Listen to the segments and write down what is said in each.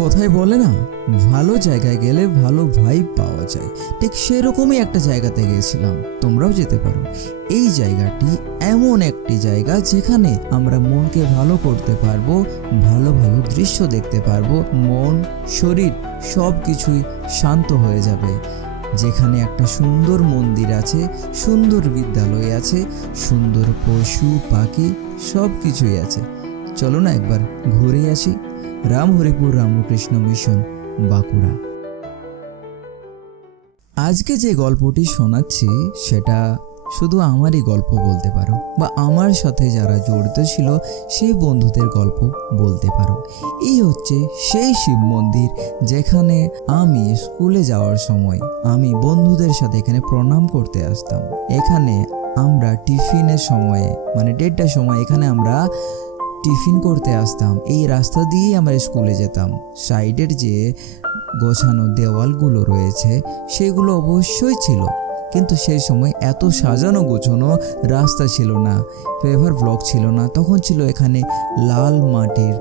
কথায় বলে না, ভালো জায়গায় গেলে ভালো ভাইব পাওয়া যায়। ঠিক সেরকমই একটা জায়গাতে গিয়েছিলাম, তোমরাও যেতে পারো। এই জায়গাটি এমন একটি জায়গা যেখানে আমরা মনকে ভালো করতে পারবো, ভালো ভালো দৃশ্য দেখতে পারবো, মন শরীর সব কিছুই শান্ত হয়ে যাবে। যেখানে একটা সুন্দর মন্দির আছে, সুন্দর বিদ্যালয় আছে, সুন্দর পশু পাখি সব কিছুই আছে। চলো না একবার ঘুরে আসি। রামহরিপুর রামকৃষ্ণ মিশন, বাঁকুড়া। আজকে যে গল্পটি শোনাচ্ছি সেটা শুধু আমারই গল্প বলতে পারো, বা আমার সাথে যারা জড়িত ছিল সেই বন্ধুদের গল্প বলতে পারো। এই হচ্ছে সেই শিব মন্দির যেখানে আমি স্কুলে যাওয়ার সময় আমি বন্ধুদের সাথে এখানে প্রণাম করতে আসতাম। এখানে আমরা টিফিনের সময়ে মানে 1:30টার সময় এখানে আমরা টিফিন করতে আসতাম। এই রাস্তা দিয়েই আমরা স্কুলে যেতাম। সাইডের যে গোছানো দেওয়ালগুলো রয়েছে সেগুলো অবশ্যই ছিল, কিন্তু সেই সময় এত সাজানো গোছানো রাস্তা ছিল না, পেভার ব্লক ছিল না। তখন ছিল এখানে লাল মাটির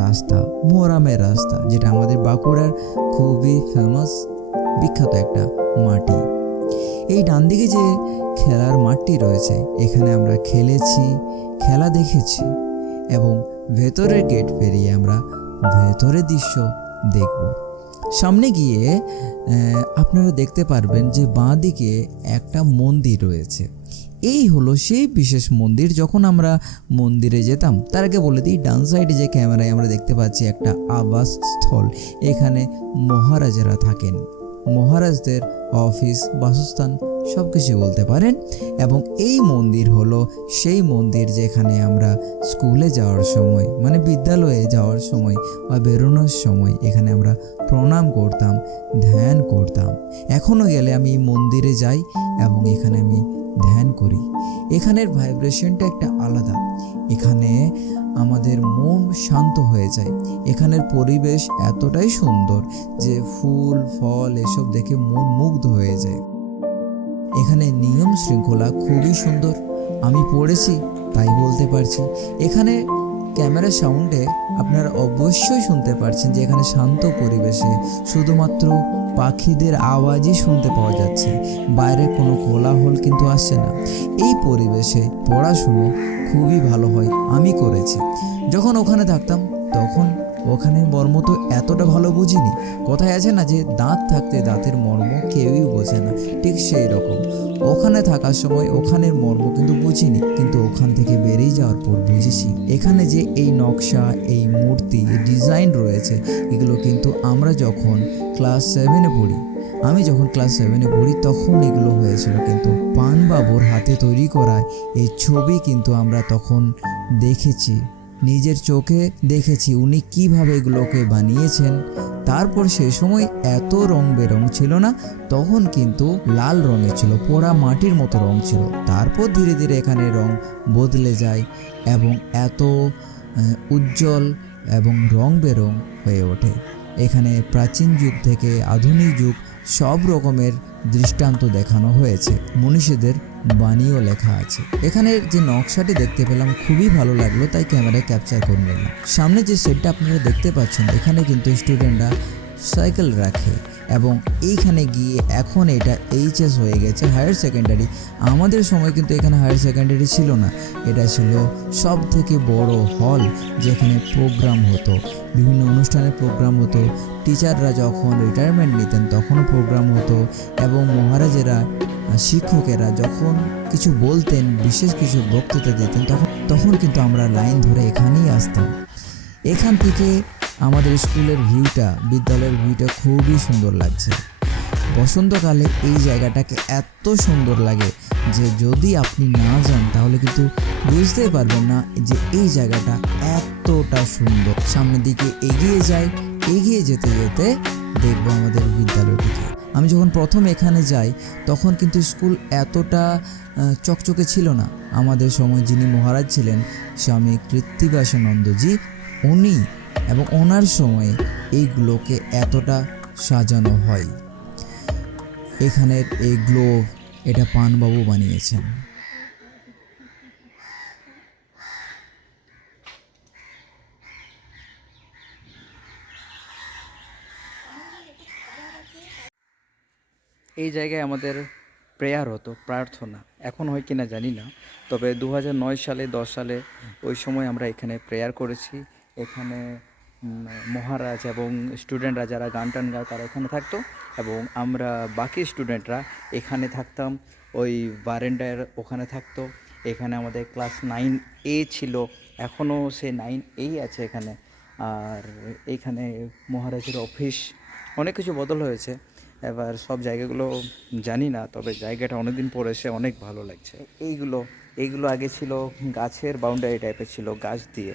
রাস্তা, মোরামের রাস্তা, যেটা আমাদের বাঁকুড়ার খুবই ফেমাস বিখ্যাত একটা মাটি। এই ডান দিকে যে খেলার মাঠটি রয়েছে এখানে আমরা খেলেছি, খেলা দেখেছি, এবং ভেতরের গেট পেরিয়ে আমরা ভেতরের দৃশ্য দেখব। সামনে গিয়ে আপনারা দেখতে পারবেন যে বাঁ দিকে একটা মন্দির রয়েছে। এই হলো সেই বিশেষ মন্দির। যখন আমরা মন্দিরে যেতাম, তার আগে বলে দিই, ডান সাইডে যে ক্যামেরায় আমরা দেখতে পাচ্ছি একটা আবাস স্থল। এখানে মহারাজারা থাকেন, মহারাজদের অফিস, বাসস্থান সব কিছু বলতে পারেন। এবং এই মন্দির হলো সেই মন্দির যেখানে আমরা স্কুলে যাওয়ার সময় মানে বিদ্যালয়ে যাওয়ার সময় বা বেরোনোর সময় এখানে আমরা প্রণাম করতাম, ধ্যান করতাম। এখনও গেলে আমি মন্দিরে যাই এবং এখানে আমি ধ্যান করি। এখানের ভাইব্রেশনটা একটা আলাদা। এখানে আমাদের মন শান্ত হয়ে যায়। এখানের পরিবেশ এতটাই সুন্দর যে ফুল ফল এসব দেখে মন মুগ্ধ হয়ে যায়। এখানে নিয়ম শৃঙ্খলা খুবই সুন্দর, আমি পড়েছি তাই বলতে পারছি। এখানে ক্যামেরা সাউন্ডে আপনারা অবশ্যই শুনতে পারছেন যে এখানে শান্ত পরিবেশে শুধুমাত্র পাখিদের আওয়াজই শুনতে পাওয়া যাচ্ছে, বাইরে কোনো কোলাহল কিন্তু আসছে না। এই পরিবেশে পড়াশুনো খুবই ভালো হয়, আমি করেছি। যখন ওখানে থাকতাম তখন ওখানের মর্ম তো এতটা ভালো বুঝিনি। কথায় আছে না যে দাঁত থাকতে দাঁতের মর্ম কেউই বোঝে না, ঠিক সেই রকম ওখানে থাকার সময় ওখানের মর্ম কিন্তু বুঝিনি, কিন্তু ওখান থেকে বেরিয়ে যাওয়ার পর বুঝেছি। এখানে যে এই নকশা, এই মূর্তি, এই ডিজাইন রয়েছে, এগুলো কিন্তু আমরা যখন ক্লাস 7-এ পড়ি, আমি যখন ক্লাস 7-এ পড়ি তখন এগুলো হয়েছিল। কিন্তু পানবাবুর হাতে তৈরি করা এই ছবি কিন্তু আমরা তখন দেখেছি, নিজের চোখে দেখেছি উনি কিভাবে এগুলোকে বানিয়েছেন। তারপর সেই সময় এত রং বেরং ছিল না, তখন কিন্তু লাল রঙে ছিল, পোড়া মাটির মতো রং ছিল। তারপর ধীরে ধীরে এখানে রং বদলে যায় এবং এত উজ্জ্বল এবং রং বেরং হয়ে ওঠে। এখানে প্রাচীন যুগ থেকে আধুনিক যুগ সব রকমের দৃষ্টান্ত দেখানো হয়েছে, মনীষীদের বাণীও লেখা আছে। এখানের যে নকশাটি দেখতে পেলাম খুবই ভালো লাগলো, তাই ক্যামেরায় ক্যাপচার করে নিলাম। সামনে যে সেটটা আপনারা দেখতে পাচ্ছেন এখানে কিন্তু স্টুডেন্টরা সাইকেল রাখে, এবং এইখানে গিয়ে এখন এটা এইচএস হয়ে গেছে, হায়ার সেকেন্ডারি। আমাদের সময় কিন্তু এখানে হায়ার সেকেন্ডারি ছিল না, এটা ছিল সব থেকে বড় হল যেখানে প্রোগ্রাম হতো, বিভিন্ন অনুষ্ঠানের প্রোগ্রাম হতো। টিচাররা যখন রিটায়ারমেন্ট নিতেন তখনও প্রোগ্রাম হতো, এবং মহারাজেরা শিক্ষকেরা যখন কিছু বলতেন, বিশেষ কিছু বক্তৃতা দিতেন, তখন কিন্তু আমরা লাইন ধরে এখানেই আসতাম। এখান থেকে আমাদের স্কুলের ভিউটা, বিদ্যালয়ের ভিউটা খুবই সুন্দর লাগছে। বসন্তকালে এই জায়গাটাকে এত সুন্দর লাগে যে যদি আপনি না যান তাহলে কিন্তু বুঝতেই পারবেন না যে এই জায়গাটা এতটা সুন্দর। সামনের দিকে এগিয়ে যাই, এগিয়ে যেতে যেতে দেখবো আমাদের বিদ্যালয়টিকে। আমি যখন প্রথম এখানে যাই তখন কিন্তু স্কুল এতটা চকচকে ছিল না। আমাদের সময় যিনি মহারাজ ছিলেন স্বামী কৃত্তিবাসানন্দজি, উনি এবং ওনার সময় এইগুলোকে এতটা সাজানো হয়। এখানের এই গ্লোব এটা পানবাবু বানিয়েছেন। এই জায়গায় আমাদের প্রেয়ার হতো, প্রার্থনা। এখন হয় কিনা জানি না, তবে 2009 সালে 10 সালে ওই সময় আমরা এখানে প্রেয়ার করেছি। এখানে মহারাজ এবং স্টুডেন্টরা যারা গান টান গায় তারা এখানে থাকতো, এবং আমরা বাকি স্টুডেন্টরা এখানে থাকতাম, ওই বারেন্ডার ওখানে থাকতো। এখানে আমাদের ক্লাস 9A ছিল, এখনও সে 9A আছে এখানে। আর এইখানে মহারাজের অফিস, অনেক কিছু বদল হয়েছে। এবার সব জায়গাগুলো জানি না, তবে জায়গাটা অনেক দিন পরে এসে অনেক ভালো লাগছে। এইগুলো আগে ছিল গাছের বাউন্ডারি টাইপের ছিল, গাছ দিয়ে।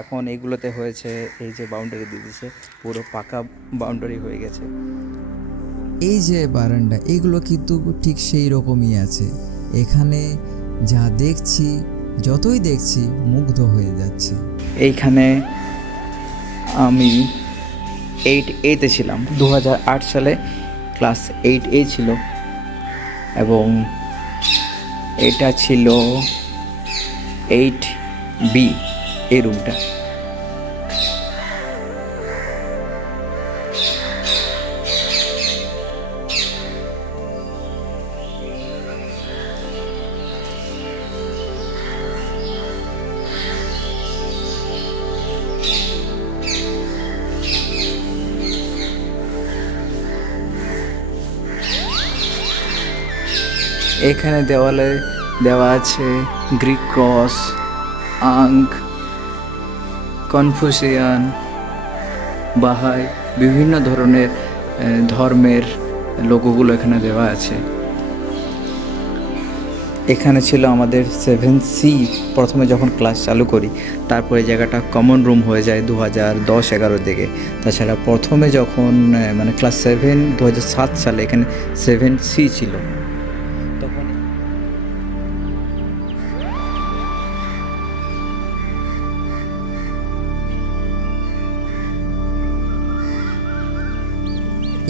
এখন এইগুলোতে হয়েছে এই যে বাউন্ডারি দিয়ে দিয়েছে, পুরো পাকা বাউন্ডারি হয়ে গেছে। এই যে বারান্দা, এগুলো কিন্তু ঠিক সেই রকমই আছে। এখানে যা দেখছি, যতই দেখছি মুগ্ধ হয়ে যাচ্ছি। এইখানে আমি 8A-তে ছিলাম, 2008 সালে ক্লাস 8A ছিল, এবং এটা ছিল 8B এই রুমটা। এখানে দেওয়ালে দেওয়া আছে গ্রিক ক্রস, আঙ্ক, কনফুসিয়ান, বাহাই, বিভিন্ন ধরনের ধর্মের লোগোগুলো এখানে দেওয়া আছে। এখানে ছিল আমাদের 7C প্রথমে যখন ক্লাস চালু করি, তারপরে জায়গাটা কমন রুম হয়ে যায় 2010-11 দিকে। তাছাড়া প্রথমে যখন মানে ক্লাস 7 2007 সালে এখানে 7C ছিল। তখন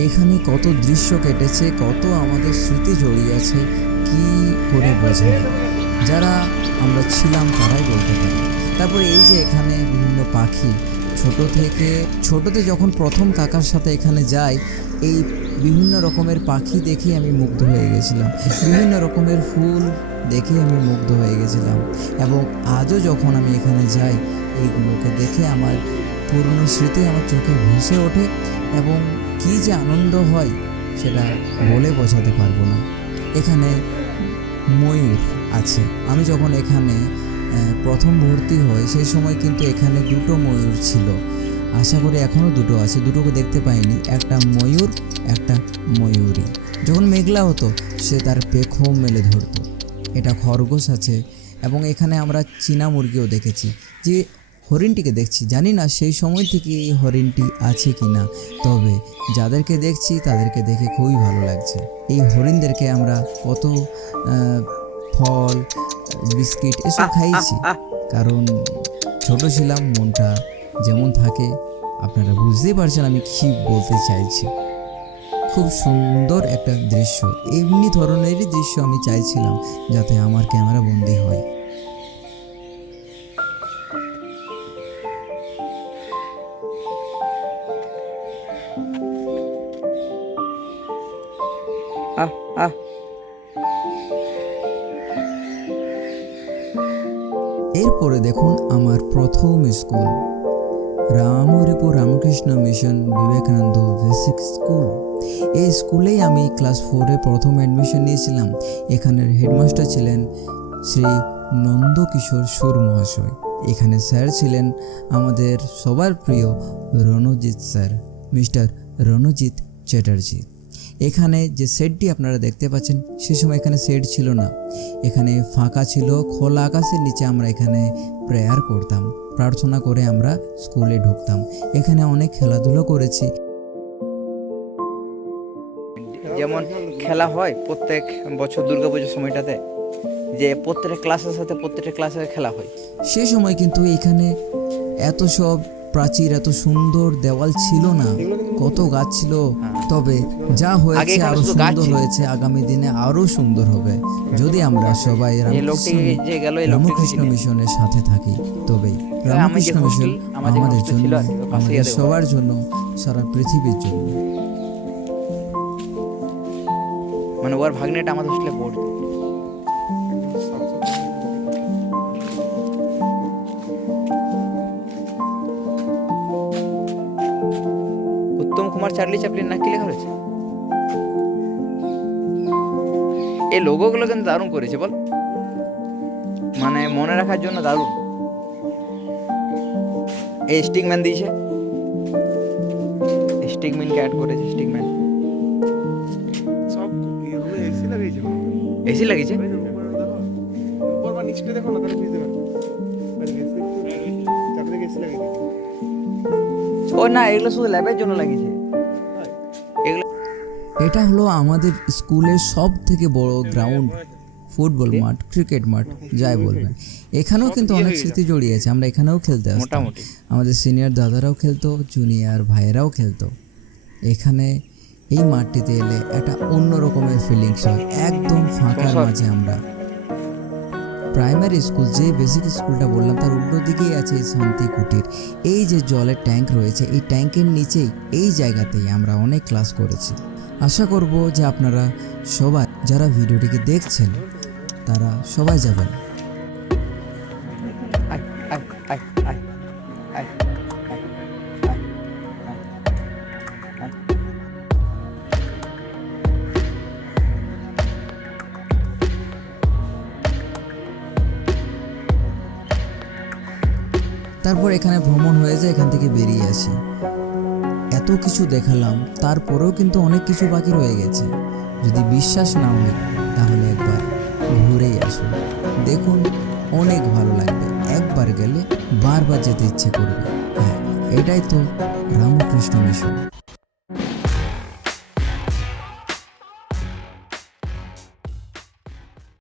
এখানে কত দৃশ্য কেটেছে, কত আমাদের স্মৃতি জড়িয়ে আছে, কি করে বোঝাই, যারা আমরা ছিলাম তারাই বলতে পারি। তারপরে এই যে এখানে বিভিন্ন পাখি, ছোটতে যখন প্রথম কাকার সাথে এখানে যাই, এই বিভিন্ন রকমের পাখি দেখে আমি মুগ্ধ হয়ে গেছিলাম, বিভিন্ন রকমের ফুল দেখে আমি মুগ্ধ হয়ে গেছিলাম। এবং আজও যখন আমি এখানে যাই, এইগুলোকে দেখে আমার পুরনো স্মৃতি আমার চোখে ভেসে ওঠে, এবং কী যে আনন্দ হয় সেটা বলে বোঝাতে পারবো না। এখানে ময়ূর আছে। আমি যখন এখানে প্রথম ভর্তি হই সেই সময় কিন্তু এখানে 2টো ময়ূর ছিল, আশা করি এখনও 2টো আছে, দুটোকে দেখতে পাইনি। একটা ময়ূর, একটা ময়ূরী। যখন মেঘলা হতো সে তার পেখম মেলে ধরতো। এটা খরগোশ আছে, এবং এখানে আমরা চীনা মুরগিও দেখেছি। যে হরিণটিকে দেখছি, জানি না সেই সময় থেকে এই হরিণটি আছে কি না, তবে যাদেরকে দেখছি তাদেরকে দেখে খুবই ভালো লাগছে। এই হরিণদেরকে আমরা কত ফল, বিস্কিট এসব খাইয়েছি, কারণ ছোট ছিলাম, মনটা যেমন থাকে আপনারা বুঝতেই পারছেন আমি কি বলতে চাইছি। খুব সুন্দর একটা দৃশ্য, এমনি ধরনেরই দৃশ্য আমি চাইছিলাম যাতে আমার ক্যামেরা বন্দি হয়। এরপরে দেখুন আমার প্রথম school, Ramripur Ramakrishna Mission Vivekananda basic school. এই স্কুলেই আমি ক্লাস 4-এ প্রথম অ্যাডমিশন নিয়েছিলাম। এখানের হেডমাস্টার ছিলেন শ্রী নন্দকিশোর সুর মহাশয়। এখানে স্যার ছিলেন আমাদের সবার প্রিয় রণজিৎ স্যার, মিস্টার রণজিৎ চ্যাটার্জি। এখানে যে সেটটি আপনারা দেখতে পাচ্ছেন, সে সময় এখানে সেট ছিল না, এখানে ফাঁকা ছিল, খোলা আকাশের নিচে আমরা এখানে প্রেয়ার করতাম, প্রার্থনা করে আমরা স্কুলে ঢুকতাম। এখানে অনেক খেলাধুলো করেছি। যেমন খেলা হয় প্রত্যেক বছর দুর্গাপুজোর সময়টাতে, যে প্রত্যেকটা ক্লাসের সাথে প্রত্যেকটা ক্লাসের খেলা হয়। সে সময় কিন্তু এখানে এত সব প্রাচীর, এত সুন্দর দেওয়াল ছিল না, কত গাছ ছিল। তবে যা হয়েছে আরো সুন্দর হয়েছে, আগামী দিনে আরো সুন্দর হবে যদি আমরা সবাই রামকৃষ্ণ মিশনের সাথে থাকি। তবেই রামকৃষ্ণ মিশন আমাদের জন্য, আমাদের সবার জন্য, সারা পৃথিবীর জন্য। মানে ওর ভাগ্নেটা আমাদের হোস্টেলে পড়তো। উত্তম কুমার চার্লি চ্যাপলিন না কি লেখা রয়েছে? এই লোগোগুলো কিন্তু দারুণ করেছে বল, মানে মনে রাখার জন্য দারুণ। এই স্টিকম্যান দিয়েছে, স্টিকম্যানকে অ্যাড করেছে, স্টিকম্যান সব এসি লাগিয়েছে এসি লাগিয়েছে। উপর বা নিচটা দেখো না, তাহলে বুঝতে পারবে। চারদিকে এসি লাগিয়েছে। ও না, এগুলো শুধু ল্যাবের জন্য লাগিয়েছে। এগুলো এটা হলো আমাদের স্কুলের সব থেকে বড় গ্রাউন্ড, ফুটবল মাঠ, ক্রিকেট মাঠ যাই বলবেন। এখানেও কিন্তু অনেক স্মৃতি জড়িয়ে আছে, আমরা এখানেও খেলতে আসতাম। মোটামুটি আমাদের সিনিয়র দাদারাও খেলতো, জুনিয়র ভাইয়েরাও খেলতো। এখানে এই মাঠটিতে এলে একটা অন্য রকমের ফিলিংস হয়, একদম ফাঁকার মাঝে আমরা। প্রাইমারি স্কুল, যে বেসিক স্কুলটা বললাম তার উল্টো দিকেই আছে এই শান্তি কুটির। এই যে জলের ট্যাঙ্ক রয়েছে, এই ট্যাঙ্কের নিচেই এই জায়গাতেই আমরা অনেক ক্লাস করেছি। আশা করব যে আপনারা সবাই যারা ভিডিওটিকে দেখছেন তারা সবাই যাবেন। আয় আয় আয় আয় আয় আয় আয় আয়। তারপর এখানে ভ্রমণ হয়ে যায়, এখান থেকে বেরিয়ে আসি। এত কিছু দেখালাম, তারপরেও কিন্তু অনেক কিছু বাকি রয়ে গেছে। যদি বিশ্বাস না হয় তাহলে একবার ঘুরেই আসুন, দেখুন অনেক ভালো লাগবে। একবার গেলে বারবার যেতে ইচ্ছে করবে। হ্যাঁ, এটাই তো রামকৃষ্ণ মিশন।